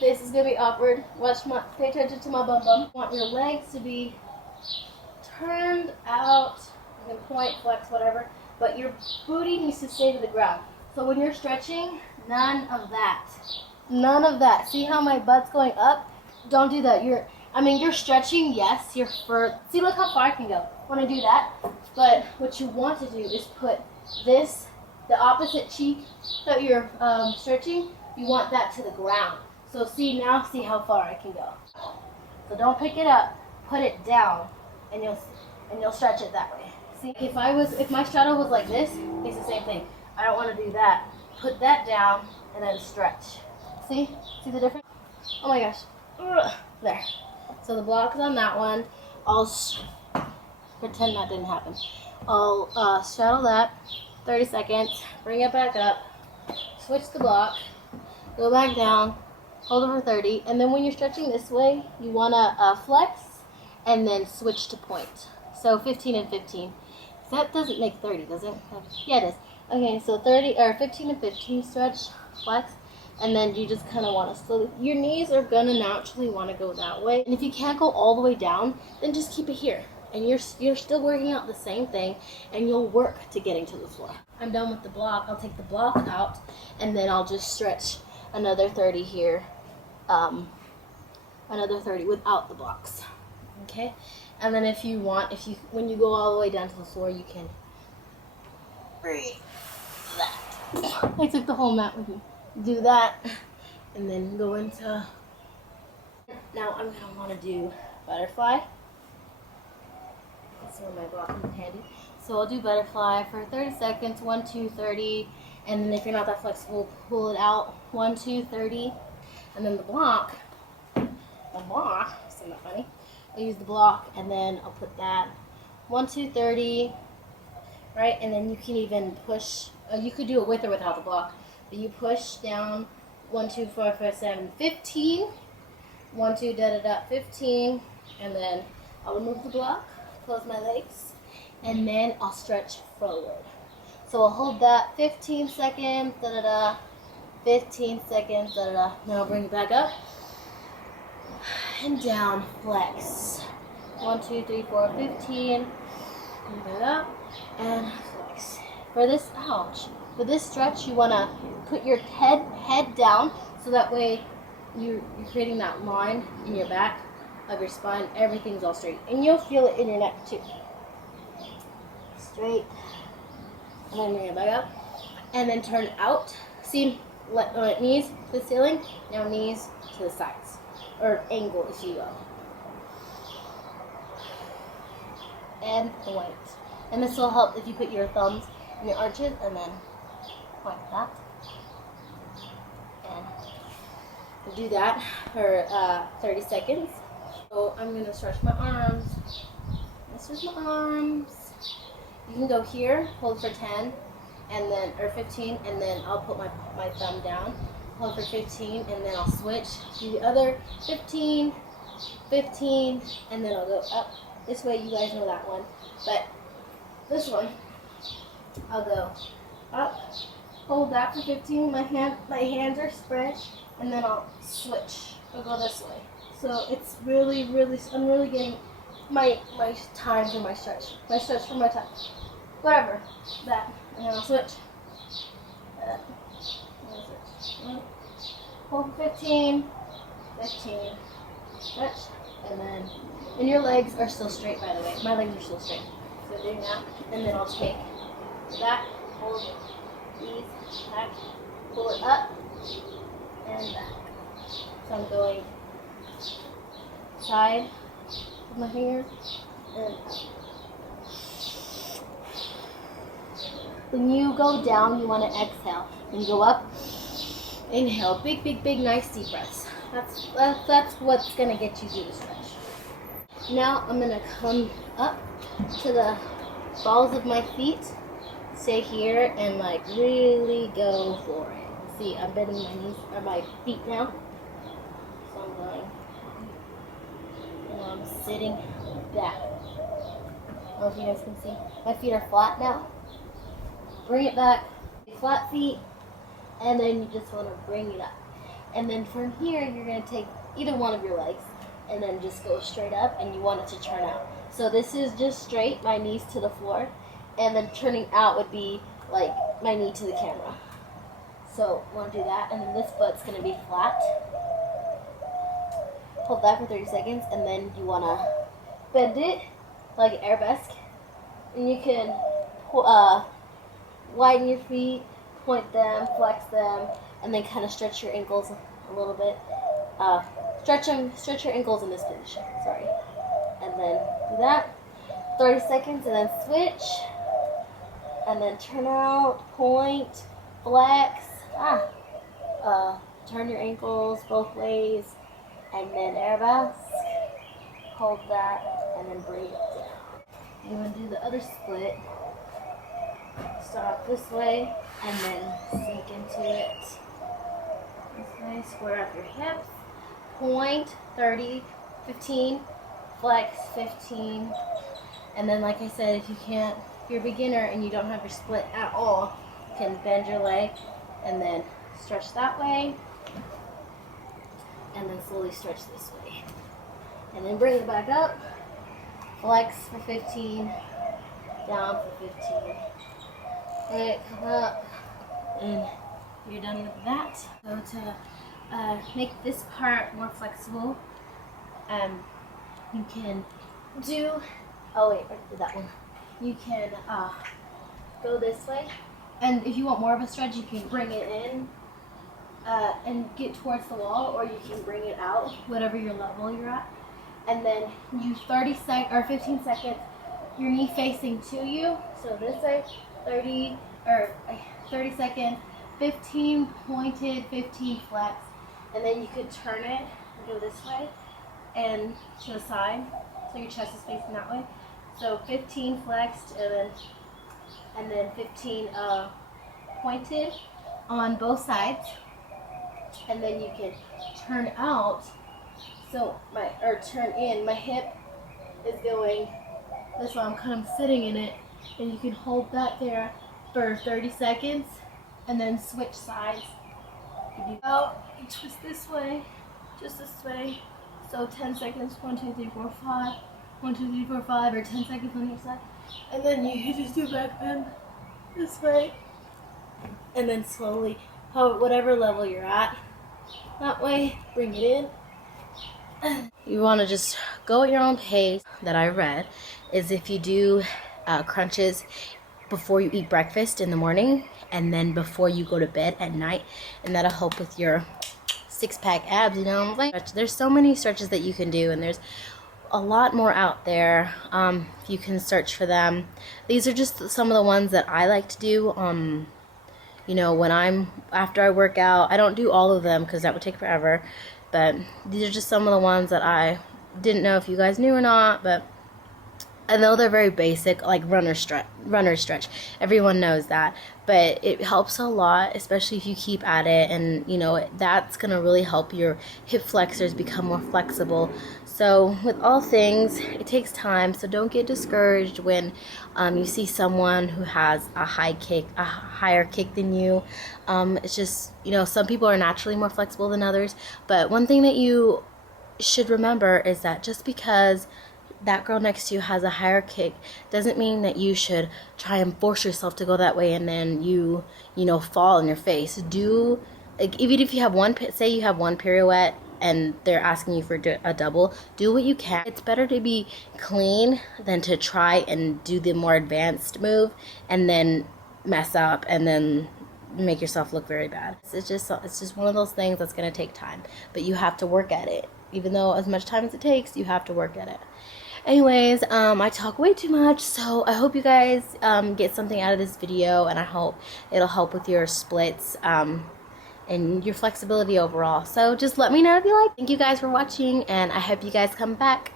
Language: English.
This is gonna be awkward. Pay attention to my bum bum. Want your legs to be turned out. You can point, flex, whatever. But your booty needs to stay to the ground. So when you're stretching, none of that. None of that. See how my butt's going up? Don't do that. You're stretching, yes. See, look how far I can go when I do that. But what you want to do is put this, the opposite cheek that you're stretching, you want that to the ground. So see how far I can go. So don't pick it up, put it down, and you'll stretch it that way. See, if my straddle was like this, it's the same thing. I don't want to do that. Put that down and then stretch. See the difference? Oh my gosh. There. So the block is on that one. I'll pretend that didn't happen. I'll straddle that, 30 seconds, bring it back up, switch the block, go back down, hold it for 30, and then when you're stretching this way, you want to flex and then switch to point. So 15 and 15. That doesn't make 30, does it? Yeah, it is. Okay, so 15 and 15, stretch, flex, and then you just kind of want to slowly, your knees are going to naturally want to go that way. And if you can't go all the way down, then just keep it here. And you're still working out the same thing, and you'll work to getting to the floor. I'm done with the block. I'll take the block out, and then I'll just stretch another 30 here, another 30 without the blocks. Okay, and then when you go all the way down to the floor, you can breathe that. I took the whole mat with me. Do that, and then go into. Now I'm gonna want to do butterfly. So my block is handy. So I'll do butterfly for 30 seconds, 1, 2, 30, and then if you're not that flexible, pull it out, 1, 2, 30, and then the block, isn't that funny? I'll use the block, and then I'll put that, 1, 2, 30, right, and then you can even push, you could do it with or without the block, but you push down, 1, 2, 4, 5, 7, 15, 1, 2, 15, and then I'll remove the block, close my legs, and then I'll stretch forward. So I'll hold that 15 seconds, 15 seconds, Then I'll bring it back up and down, flex. 1, 2, 3, 4, 15. Bring it up and flex. For this stretch, you want to put your head down so that way you're creating that line in your back of your spine. Everything's all straight, and you'll feel it in your neck too. Straight, and then bring it back up, and then turn out. See, knees to the ceiling, now knees to the sides, or angle if you will. And point. And this will help if you put your thumbs in your arches and then point that. And do that for 30 seconds. So I'm going to stretch my arms. You can go here, hold for 10, and then, or 15, and then I'll put my thumb down, hold for 15, and then I'll switch to the other 15, and then I'll go up. This way, you guys know that one. But this one, I'll go up, hold that for 15, my hands are spread, and then I'll switch. I'll go this way. So it's really, I'm really getting my time for my stretch for my time. Whatever, that, and then I'll switch. Hold 15, stretch, and your legs are still straight, by the way. My legs are still straight. So doing that, and then I'll take that, hold these, back, pull it up, and back. So I'm going side with my fingers, and up. When you go down, you want to exhale. When you go up, inhale. Big, nice deep breaths. That's what's going to get you through the stretch. Now I'm going to come up to the balls of my feet. Stay here and like really go for it. See, I'm bending my knees or my feet now. So I'm going. And I'm sitting back. I don't know if you guys can see. My feet are flat now. Bring it back, flat feet, and then you just want to bring it up. And then from here, you're going to take either one of your legs and then just go straight up, and you want it to turn out. So this is just straight, my knees to the floor, and then turning out would be like my knee to the camera. So want to do that, and then this foot's going to be flat. Hold that for 30 seconds, and then you want to bend it like an arabesque. And you can widen your feet, point them, flex them, and then kind of stretch your ankles a little bit. Stretch your ankles in this position, sorry. And then do that, 30 seconds, and then switch. And then turn out, point, flex, turn your ankles both ways, and then arabesque, hold that, and then bring it down. You want to do the other split. Start off this way, and then sink into it. This way, square up your hips, point, 30, 15, flex, 15, and then like I said, if you're a beginner and you don't have your split at all, you can bend your leg, and then stretch that way, and then slowly stretch this way. And then bring it back up, flex for 15, down for 15. Alright, come up, and you're done with that. So to make this part more flexible, you can do, oh wait, I did that one. You can go this way, and if you want more of a stretch, you can bring it in and get towards the wall, or you can bring it out, whatever your level you're at. And then you 15 seconds, your knee facing to you. So this way, 30 seconds, 15 pointed, 15 flex, and then you could turn it and go this way and to the side, so your chest is facing that way. So 15 flexed, and then 15 pointed on both sides, and then you can turn out. So turn in. My hip is going this way. I'm kind of sitting in it, and you can hold that there for 30 seconds, and then switch sides. You do out, you twist this way, just this way. So 10 seconds. 1, 2, 3, 4, 5. 1, 2, 3, 4, 5, or 10 seconds on each side, and then you just do back bend this way, and then slowly, whatever level you're at, that way, bring it in. You want to just go at your own pace. That I read is if you do crunches before you eat breakfast in the morning, and then before you go to bed at night, and that'll help with your six-pack abs. You know, like there's so many stretches that you can do, and there's a lot more out there. You can search for them. These are just some of the ones that I like to do. You know, when after I work out, I don't do all of them because that would take forever, but these are just some of the ones that I didn't know if you guys knew or not, but I know they're very basic, like runner stretch. Everyone knows that, but it helps a lot, especially if you keep at it, and you know that's gonna really help your hip flexors become more flexible. So with all things, it takes time, so don't get discouraged when you see someone who has a higher kick than you. It's just, you know, some people are naturally more flexible than others, but one thing that you should remember is that just because that girl next to you has a higher kick doesn't mean that you should try and force yourself to go that way, and then you know, fall on your face. Do, like, even if you have say you have one pirouette and they're asking you for a double, do what you can. It's better to be clean than to try and do the more advanced move and then mess up and then make yourself look very bad. It's just one of those things that's going to take time, but you have to work at it. Even though as much time as it takes, you have to work at it. Anyways, I talk way too much, so I hope you guys get something out of this video, and I hope it'll help with your splits and your flexibility overall. So just let me know if you like. Thank you guys for watching, and I hope you guys come back.